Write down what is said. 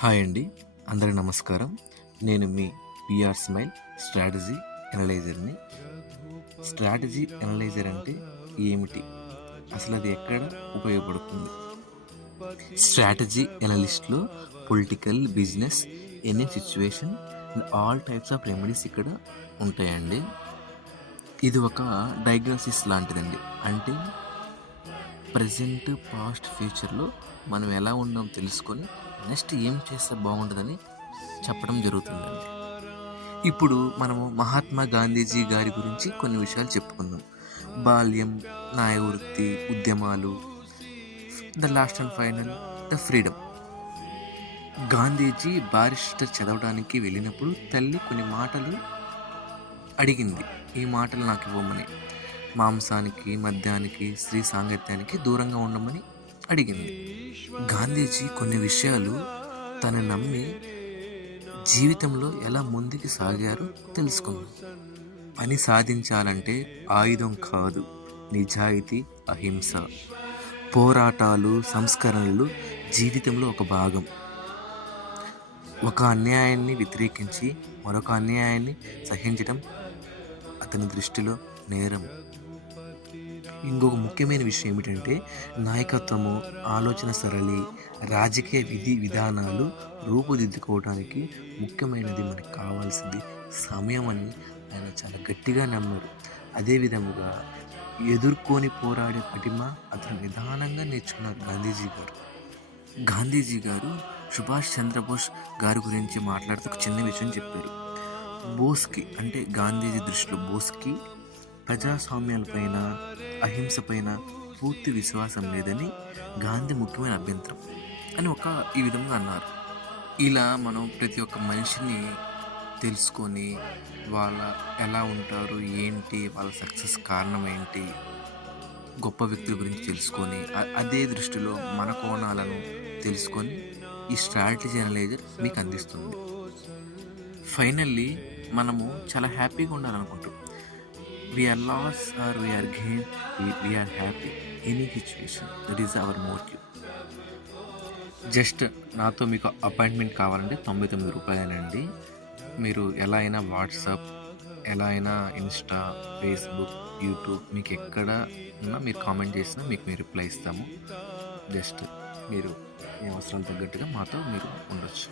Hi అండి, అందరికీ నమస్కారం. నేను మీ పిఆర్ స్మైల్ స్ట్రాటజీ ఎనలైజర్ని. స్ట్రాటజీ ఎనలైజర్ అంటే ఏమిటి, అసలు అది ఎక్కడ ఉపయోగపడుతుంది? స్ట్రాటజీ ఎనలిస్ట్లో political, business, any situation and all types of remedies ఇక్కడ ఉంటాయండి. ఇది ఒక డయాగ్నోసిస్ లాంటిదండి. అంటే ప్రజెంట్, పాస్ట్, ఫ్యూచర్లో మనం ఎలా ఉన్నాం తెలుసుకొని నెక్స్ట్ ఏం చేస్తే బాగుంటుందని చెప్పడం జరుగుతుందండి. ఇప్పుడు మనము మహాత్మా గాంధీజీ గారి గురించి కొన్ని విషయాలు చెప్పుకుందాం. బాల్యం, న్యాయ వృత్తి, ఉద్యమాలు, the last and final the freedom. Gandhiji barrister చదవడానికి వెళ్ళినప్పుడు తల్లి కొన్ని మాటలు అడిగింది. ఈ మాటలు నాకు ఇవ్వమని, మాంసానికి, మద్యానికి, స్త్రీ సాంగత్యానికి దూరంగా ఉండమని అడిగింది. గాంధీజీ కొన్ని విషయాలు తను నమ్మి జీవితంలో ఎలా ముందుకు సాగారో తెలుసుకుందాం. పని సాధించాలంటే ఆయుధం కాదు, నిజాయితీ, అహింస, పోరాటాలు, సంస్కరణలు జీవితంలో ఒక భాగం. ఒక అన్యాయాన్ని వ్యతిరేకించి మరొక అన్యాయాన్ని సహించడం అతని దృష్టిలో నేరం. ఇంకొక ముఖ్యమైన విషయం ఏమిటంటే నాయకత్వము, ఆలోచన సరళి, రాజకీయ విధి విధానాలు రూపుదిద్దుకోవడానికి ముఖ్యమైనది మనకు కావాల్సింది సమయం అని ఆయన చాలా గట్టిగా నమ్మారు. అదేవిధముగా ఎదుర్కొని పోరాడే పటిమ అతను నిదానంగా నేర్చుకున్నారు గాంధీజీ గారు సుభాష్ చంద్రబోస్ గారి గురించి మాట్లాడుతూ ఒక చిన్న విషయం చెప్పారు. బోస్కి అంటే గాంధీజీ దృష్టిలో బోస్కి ప్రజాస్వామ్యాలపైన, అహింసపైన పూర్తి విశ్వాసం లేదని గాంధీ ముఖ్యమైన అభ్యంతరం అని ఈ విధంగా అన్నారు. ఇలా మనం ప్రతి ఒక్క మనిషిని తెలుసుకొని వాళ్ళ ఎలా ఉంటారు, ఏంటి, వాళ్ళ సక్సెస్ కారణం ఏంటి, గొప్ప వ్యక్తుల గురించి తెలుసుకొని అదే దృష్టిలో మన కోణాలను తెలుసుకొని ఈ స్ట్రాటజీ అనలైజర్ మీకు అందిస్తుంది. ఫైనల్లీ మనము చాలా హ్యాపీగా ఉండాలనుకుంటాం. We are loss or we are gain, we are happy any situation, that is our motive. Just నాతో మీకు అపాయింట్మెంట్ కావాలంటే 99 రూపాయలేనండి. మీరు ఎలా అయినా వాట్సాప్, ఎలా అయినా ఇన్స్టా, ఫేస్బుక్, యూట్యూబ్, మీకు ఎక్కడ ఉన్నా మీరు కామెంట్ చేసినా మీకు మేము రిప్లై ఇస్తాము. జస్ట్ మీరు మీ అవసరం తగ్గట్టుగా మాతో మీరు ఉండొచ్చు.